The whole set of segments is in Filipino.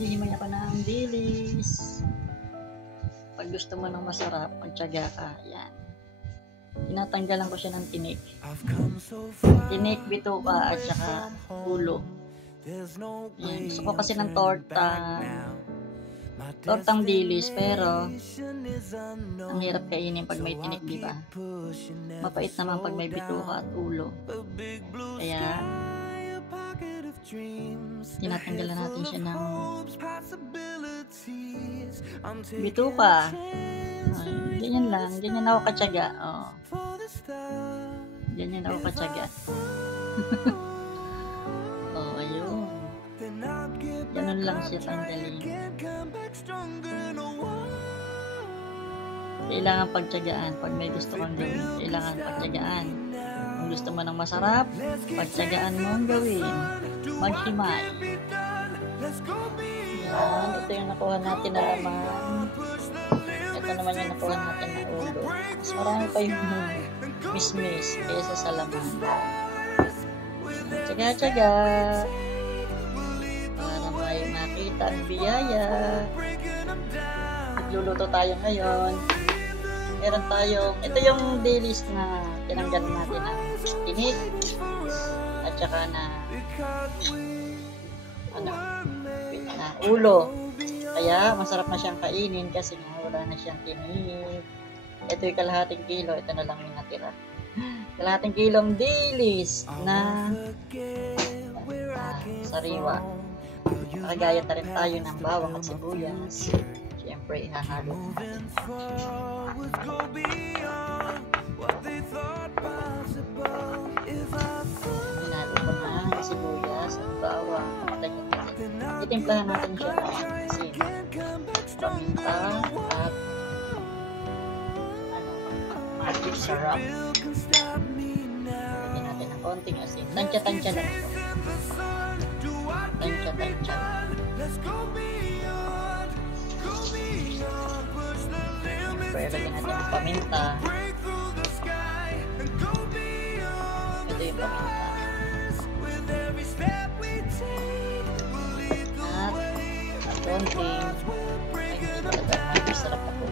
Naghihimay ako ng dilis. Pag gusto mo ng masarap, magtiyaga ka. Yan. Tinatanggalan ko siya ng tinik. Tinik, bituka, at saka ulo. Yan. Gusto ko kasi ng tortang dilis, pero ang hirap kainin pag may tinik, di ba? Mapait naman pag may bituka at ulo. Kaya tinatanggalan natin siya ng bituka. Ganyan lang, ganyan ako katyaga. Oh. Ganyan ako katyaga. Oh, ayun. Ganun lang siya tanggalin. Kailangan pagtyagaan. Pag may gusto kang gawin, kailangan pagtyagaan. Kung gusto mo ng masarap, pagtyagaan mo ang gawin. Maghimay. Yan. Ito yung nakuha natin na laman. Ito naman yung nakuha natin na ulo. Mas marami pa yung mismis kaysa sa laman. Tsaga-tsaga. Para may makita ang biyaya. Nagluluto tayo ngayon. Meron tayong, ito yung dilis na tinanggalan natin ng tinik at saka na ulo. Kaya masarap na siyang kainin kasi wala na siyang tinik. Ito yung kalahating kilo, ito na lang yung natira. Kalahating kilong dilis na sariwa. Nakagayat na rin tayo ng bawang at sibuyas. Siyempre, ihahalo natin. Hinalo ko na sibuyas at bawang. Itimplahan natin siya ng asin, paminta, at magic syrup. Lagyan natin ng konting asin. Tansya-tansya lang ito. Tansya-tansya. Siyempre, lagyan natin ng paminta. Ito yung paminta. At konting magic syrup na po.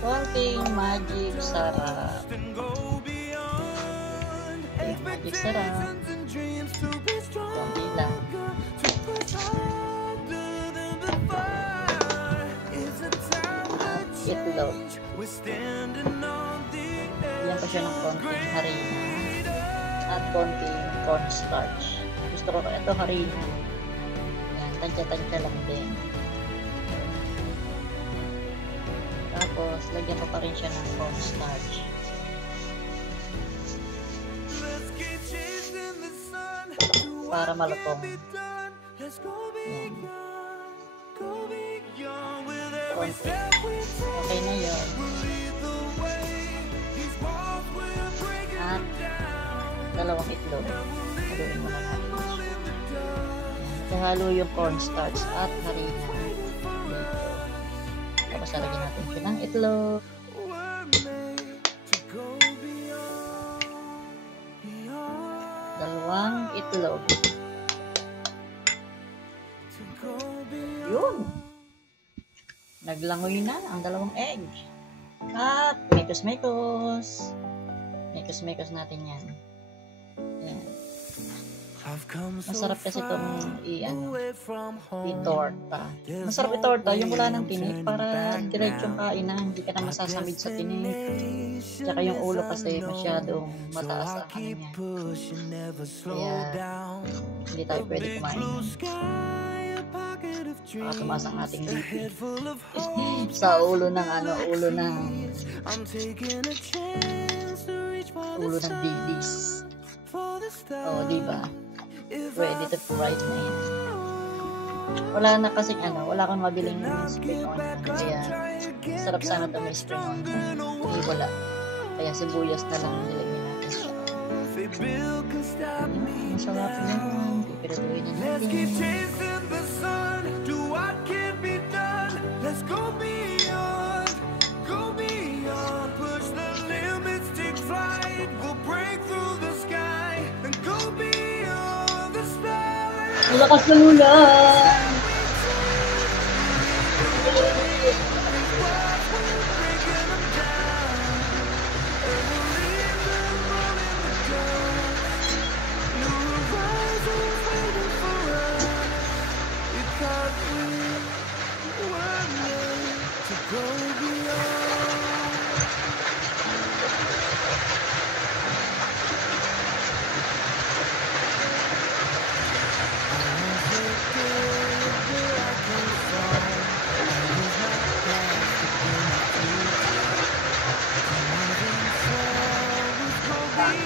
Konting magic syrup. Magic syrup. Konti lang. Itlog. Bigyan ko siya ng konting harina at konting cornstarch. Gusto ko ito harina. Yan, tansya-tansya lang din. Tapos, lagyan ko pa rin siya ng cornstarch. Para malutong. Yan. Konti. Okay na yun. At dalawang itlog. Haluin mo na natin. Halo yung cornstarch at harina. Dito. Tapos lagyan natin siya ng itlog. Dalawang itlog. Yun. Naglangoy na ang dalawang egg. At mekos-mekos. Mekos-mekos natin yan. Yan. Masarap kasi itong i-torta. Masarap i-torta yung wala ng tinik para diretsong kain na hindi ka na masasamid sa tinik. Tsaka yung ulo kasi masyadong mataas ang niya. Kaya hindi tayo pwede kumain. Baka tumaas ang ating BP. Sa ulo ng dilis. Oh, diba? Ready to fry na yan. Wala na kasing wala kang mabiling spring onion. Kaya sarap sana ito may spring onion. Hindi wala. Kaya sibuyas na lang nilagyan natin siya. Masarap yun. Pipirutuin na natin. Malakas ng ulan.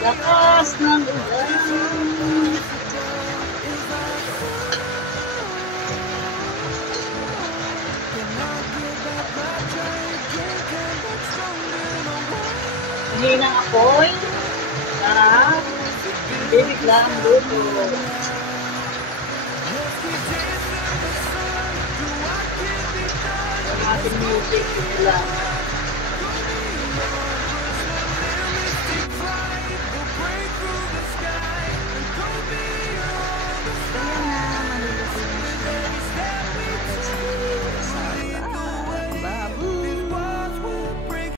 Lakas ng ulan. Hinang apoy. Bibig lang luto. Ang ating music lang.